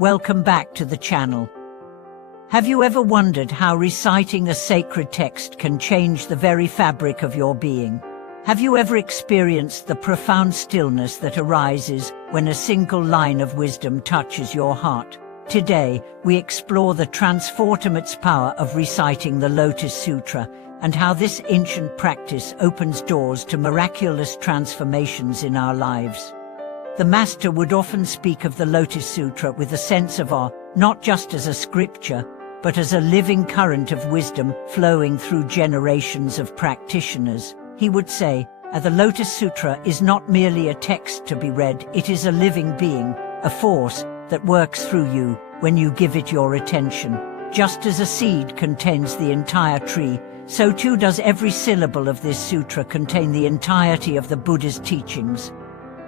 Welcome back to the channel. Have you ever wondered how reciting a sacred text can change the very fabric of your being? Have you ever experienced the profound stillness that arises when a single line of wisdom touches your heart? Today, we explore the transformative power of reciting the Lotus Sutra and how this ancient practice opens doors to miraculous transformations in our lives. The Master would often speak of the Lotus Sutra with a sense of awe, not just as a scripture, but as a living current of wisdom flowing through generations of practitioners. He would say, the Lotus Sutra is not merely a text to be read, it is a living being, a force that works through you when you give it your attention. Just as a seed contains the entire tree, so too does every syllable of this sutra contain the entirety of the Buddha's teachings.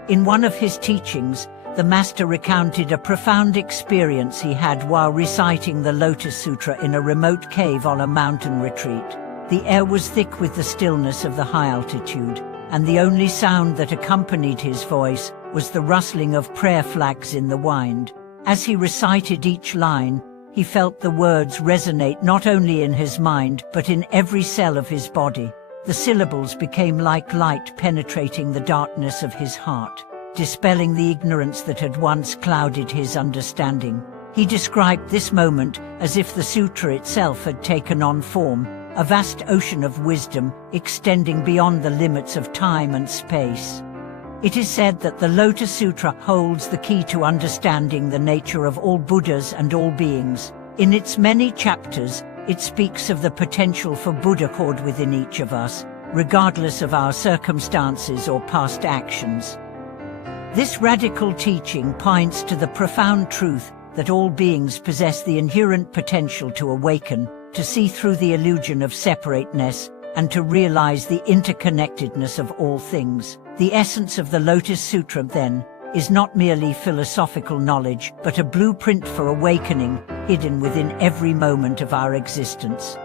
In one of his teachings, the Master recounted a profound experience he had while reciting the Lotus Sutra in a remote cave on a mountain retreat. The air was thick with the stillness of the high altitude, and the only sound that accompanied his voice was the rustling of prayer flags in the wind. As he recited each line, he felt the words resonate not only in his mind but in every cell of his body. The syllables became like light penetrating the darkness of his heart, dispelling the ignorance that had once clouded his understanding. He described this moment as if the sutra itself had taken on form, a vast ocean of wisdom extending beyond the limits of time and space. It is said that the Lotus Sutra holds the key to understanding the nature of all Buddhas and all beings. In its many chapters, it speaks of the potential for Buddhahood within each of us, regardless of our circumstances or past actions. This radical teaching points to the profound truth that all beings possess the inherent potential to awaken, to see through the illusion of separateness, and to realize the interconnectedness of all things. The essence of the Lotus Sutra, then, is not merely philosophical knowledge, but a blueprint for awakening, hidden within every moment of our existence.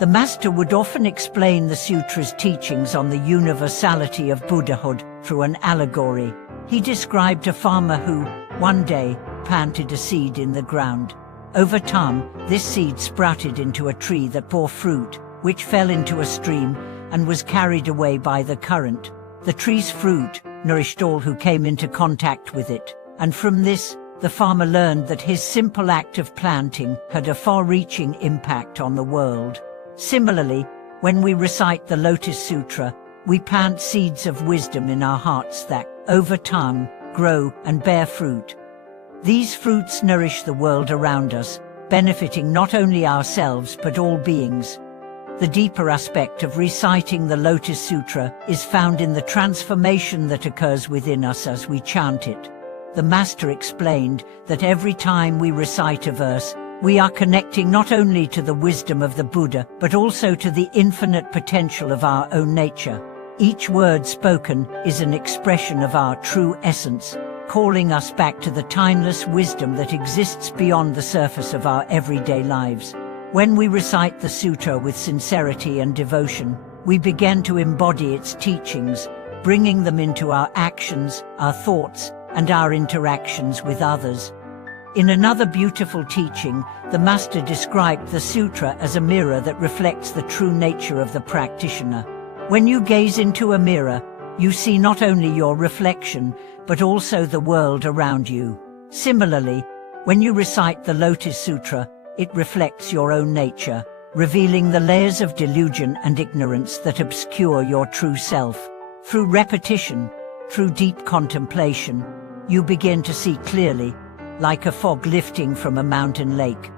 The Master would often explain the sutra's teachings on the universality of Buddhahood through an allegory. He described a farmer who, one day, planted a seed in the ground. Over time, this seed sprouted into a tree that bore fruit, which fell into a stream and was carried away by the current. The tree's fruit nourished all who came into contact with it, and from this, the farmer learned that his simple act of planting had a far-reaching impact on the world. Similarly, when we recite the Lotus Sutra, we plant seeds of wisdom in our hearts that, over time, grow and bear fruit. These fruits nourish the world around us, benefiting not only ourselves but all beings. The deeper aspect of reciting the Lotus Sutra is found in the transformation that occurs within us as we chant it. The Master explained that every time we recite a verse, we are connecting not only to the wisdom of the Buddha, but also to the infinite potential of our own nature. Each word spoken is an expression of our true essence, calling us back to the timeless wisdom that exists beyond the surface of our everyday lives. When we recite the sutra with sincerity and devotion, we begin to embody its teachings, bringing them into our actions, our thoughts, and our interactions with others. In another beautiful teaching, the Master described the sutra as a mirror that reflects the true nature of the practitioner. When you gaze into a mirror, you see not only your reflection, but also the world around you. Similarly, when you recite the Lotus Sutra, it reflects your own nature, revealing the layers of delusion and ignorance that obscure your true self. Through repetition, through deep contemplation, you begin to see clearly, like a fog lifting from a mountain lake.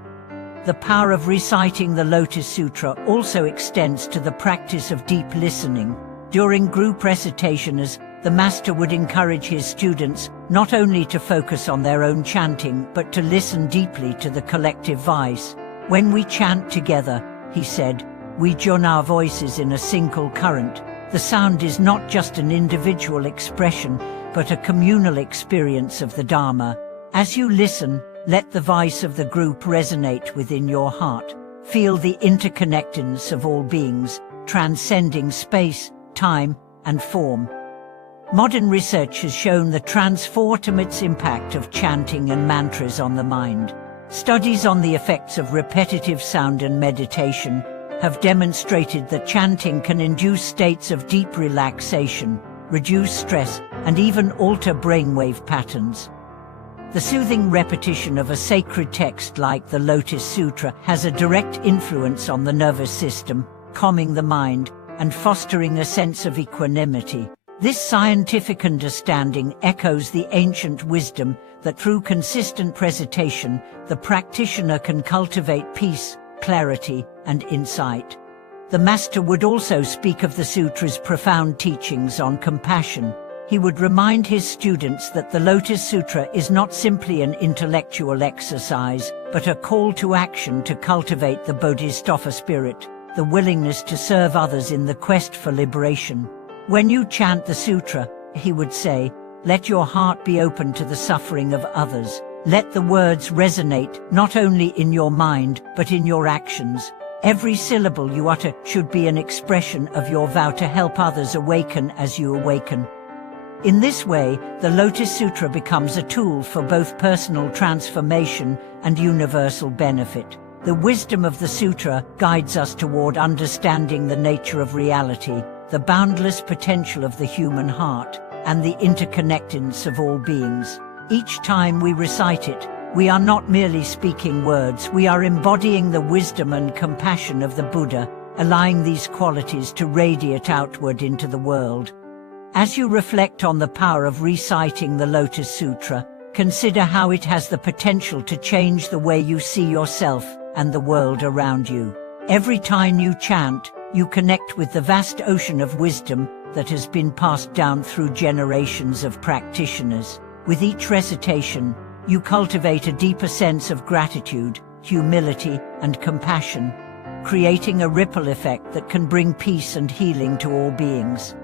The power of reciting the Lotus Sutra also extends to the practice of deep listening. During group recitations, the Master would encourage his students not only to focus on their own chanting, but to listen deeply to the collective voice. When we chant together, he said, we join our voices in a single current. The sound is not just an individual expression, but a communal experience of the Dharma. As you listen, let the voice of the group resonate within your heart. Feel the interconnectedness of all beings, transcending space, time, and form. Modern research has shown the transformative impact of chanting and mantras on the mind. Studies on the effects of repetitive sound and meditation have demonstrated that chanting can induce states of deep relaxation, reduce stress, and even alter brainwave patterns. The soothing repetition of a sacred text like the Lotus Sutra has a direct influence on the nervous system, calming the mind and fostering a sense of equanimity. This scientific understanding echoes the ancient wisdom that through consistent recitation, the practitioner can cultivate peace, clarity, and insight. The master would also speak of the sutra's profound teachings on compassion. He would remind his students that the Lotus Sutra is not simply an intellectual exercise, but a call to action to cultivate the bodhisattva spirit, the willingness to serve others in the quest for liberation. When you chant the sutra, he would say, let your heart be open to the suffering of others. Let the words resonate not only in your mind, but in your actions. Every syllable you utter should be an expression of your vow to help others awaken as you awaken. In this way, the Lotus Sutra becomes a tool for both personal transformation and universal benefit. The wisdom of the sutra guides us toward understanding the nature of reality, the boundless potential of the human heart, and the interconnectedness of all beings. Each time we recite it, we are not merely speaking words, we are embodying the wisdom and compassion of the Buddha, allowing these qualities to radiate outward into the world. As you reflect on the power of reciting the Lotus Sutra, consider how it has the potential to change the way you see yourself and the world around you. Every time you chant, you connect with the vast ocean of wisdom that has been passed down through generations of practitioners. With each recitation, you cultivate a deeper sense of gratitude, humility, and compassion, creating a ripple effect that can bring peace and healing to all beings.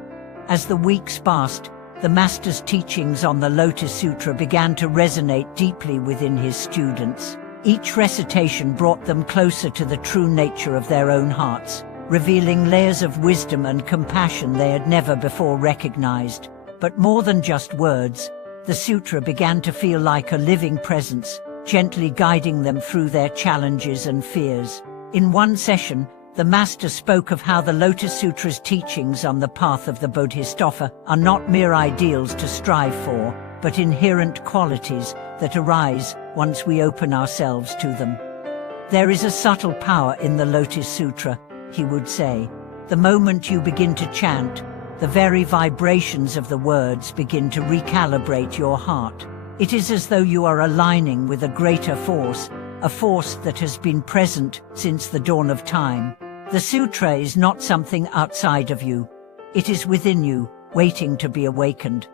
As the weeks passed, the Master's teachings on the Lotus Sutra began to resonate deeply within his students. Each recitation brought them closer to the true nature of their own hearts, revealing layers of wisdom and compassion they had never before recognized. But more than just words, the sutra began to feel like a living presence, gently guiding them through their challenges and fears. In one session, the Master spoke of how the Lotus Sutra's teachings on the path of the Bodhisattva are not mere ideals to strive for, but inherent qualities that arise once we open ourselves to them. There is a subtle power in the Lotus Sutra, he would say. The moment you begin to chant, the very vibrations of the words begin to recalibrate your heart. It is as though you are aligning with a greater force, a force that has been present since the dawn of time. The sutra is not something outside of you. It is within you, waiting to be awakened.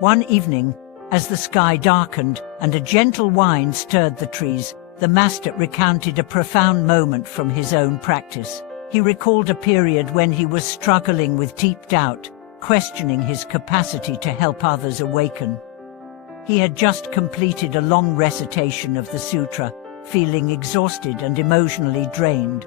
One evening, as the sky darkened and a gentle wind stirred the trees, the Master recounted a profound moment from his own practice. He recalled a period when he was struggling with deep doubt, questioning his capacity to help others awaken. He had just completed a long recitation of the sutra, feeling exhausted and emotionally drained.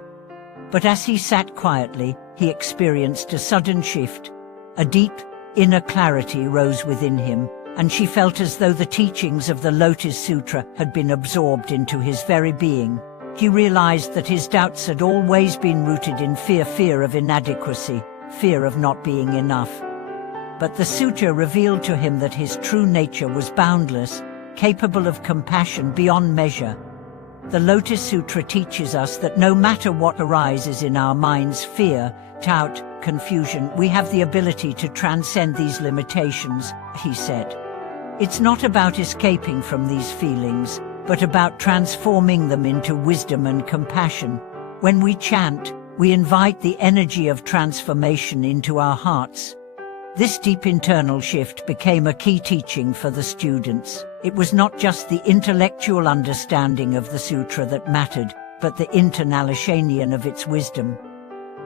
But as he sat quietly, he experienced a sudden shift. A deep, inner clarity rose within him, and she felt as though the teachings of the Lotus Sutra had been absorbed into his very being. He realized that his doubts had always been rooted in fear of inadequacy, fear of not being enough. But the sutra revealed to him that his true nature was boundless, capable of compassion beyond measure. The Lotus Sutra teaches us that no matter what arises in our minds, fear, doubt, confusion, we have the ability to transcend these limitations, he said. It's not about escaping from these feelings, but about transforming them into wisdom and compassion. When we chant, we invite the energy of transformation into our hearts. This deep internal shift became a key teaching for the students. It was not just the intellectual understanding of the sutra that mattered, but the internalisation of its wisdom.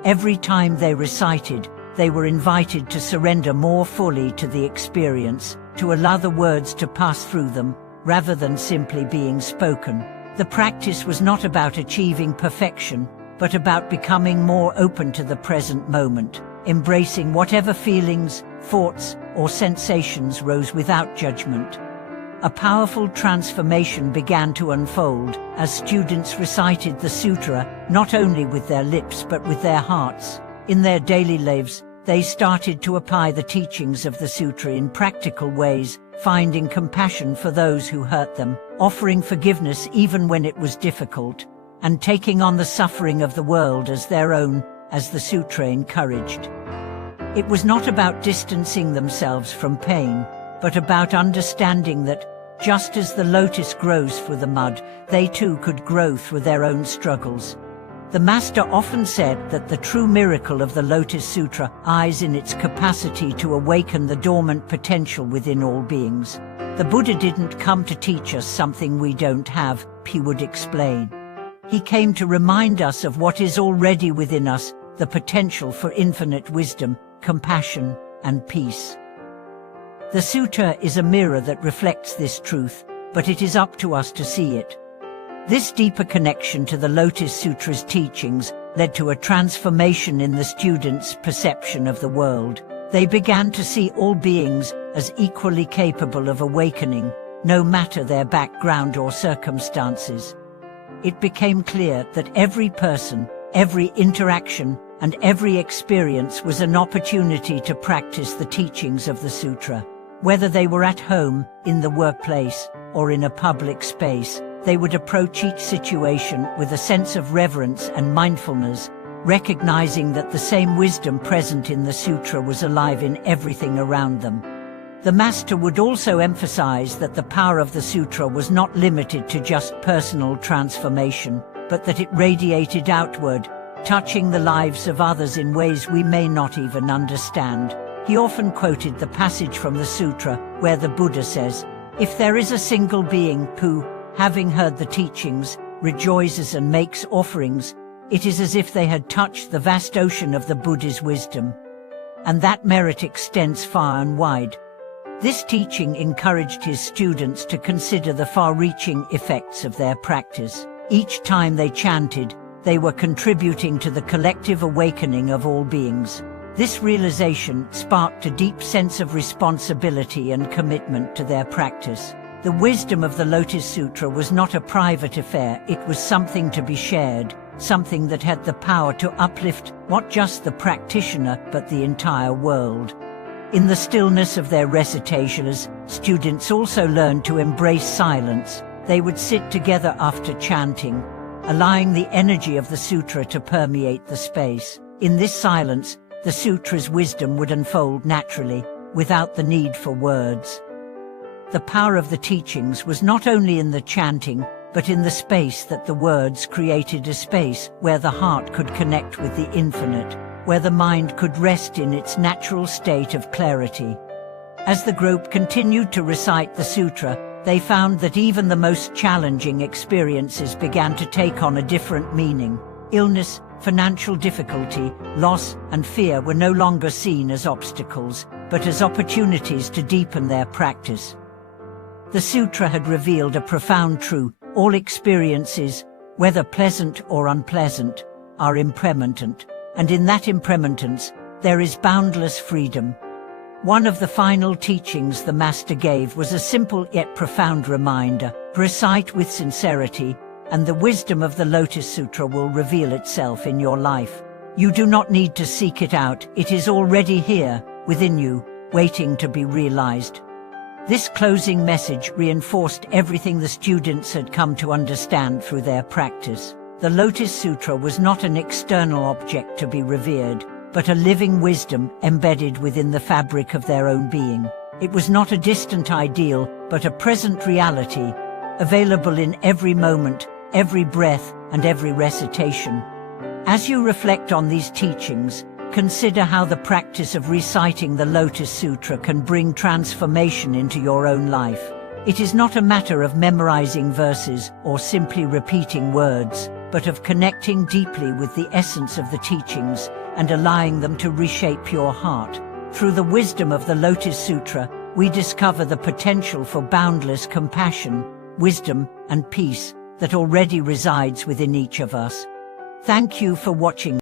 Every time they recited, they were invited to surrender more fully to the experience, to allow the words to pass through them, rather than simply being spoken. The practice was not about achieving perfection, but about becoming more open to the present moment, embracing whatever feelings, thoughts, or sensations rose without judgment. A powerful transformation began to unfold as students recited the Sutra not only with their lips but with their hearts. In their daily lives, they started to apply the teachings of the Sutra in practical ways, finding compassion for those who hurt them, offering forgiveness even when it was difficult, and taking on the suffering of the world as their own, as the Sutra encouraged. It was not about distancing themselves from pain, but about understanding that, just as the lotus grows through the mud, they too could grow through their own struggles. The Master often said that the true miracle of the Lotus Sutra lies in its capacity to awaken the dormant potential within all beings. The Buddha didn't come to teach us something we don't have, he would explain. He came to remind us of what is already within us, the potential for infinite wisdom, compassion, and peace. The Sutra is a mirror that reflects this truth, but it is up to us to see it. This deeper connection to the Lotus Sutra's teachings led to a transformation in the students' perception of the world. They began to see all beings as equally capable of awakening, no matter their background or circumstances. It became clear that every person, every interaction, and every experience was an opportunity to practice the teachings of the Sutra. Whether they were at home, in the workplace, or in a public space, they would approach each situation with a sense of reverence and mindfulness, recognizing that the same wisdom present in the Sutra was alive in everything around them. The Master would also emphasize that the power of the Sutra was not limited to just personal transformation, but that it radiated outward, touching the lives of others in ways we may not even understand. He often quoted the passage from the Sutra where the Buddha says, "If there is a single being who, having heard the teachings, rejoices and makes offerings, it is as if they had touched the vast ocean of the Buddha's wisdom. And that merit extends far and wide." This teaching encouraged his students to consider the far-reaching effects of their practice. Each time they chanted, they were contributing to the collective awakening of all beings. This realization sparked a deep sense of responsibility and commitment to their practice. The wisdom of the Lotus Sutra was not a private affair, it was something to be shared, something that had the power to uplift not just the practitioner but the entire world. In the stillness of their recitations, students also learned to embrace silence. They would sit together after chanting, allowing the energy of the sutra to permeate the space. In this silence, the sutra's wisdom would unfold naturally, without the need for words. The power of the teachings was not only in the chanting, but in the space that the words created, a space where the heart could connect with the infinite, where the mind could rest in its natural state of clarity. As the group continued to recite the sutra, they found that even the most challenging experiences began to take on a different meaning. Illness, financial difficulty, loss, and fear were no longer seen as obstacles, but as opportunities to deepen their practice. The sutra had revealed a profound truth: all experiences, whether pleasant or unpleasant, are impermanent, and in that impermanence, there is boundless freedom. One of the final teachings the Master gave was a simple yet profound reminder: recite with sincerity, and the wisdom of the Lotus Sutra will reveal itself in your life. You do not need to seek it out, it is already here, within you, waiting to be realized. This closing message reinforced everything the students had come to understand through their practice. The Lotus Sutra was not an external object to be revered, but a living wisdom embedded within the fabric of their own being. It was not a distant ideal, but a present reality, available in every moment, every breath, and every recitation. As you reflect on these teachings, consider how the practice of reciting the Lotus Sutra can bring transformation into your own life. It is not a matter of memorizing verses or simply repeating words, but of connecting deeply with the essence of the teachings and allowing them to reshape your heart. Through the wisdom of the Lotus Sutra, we discover the potential for boundless compassion, wisdom, and peace that already resides within each of us. Thank you for watching.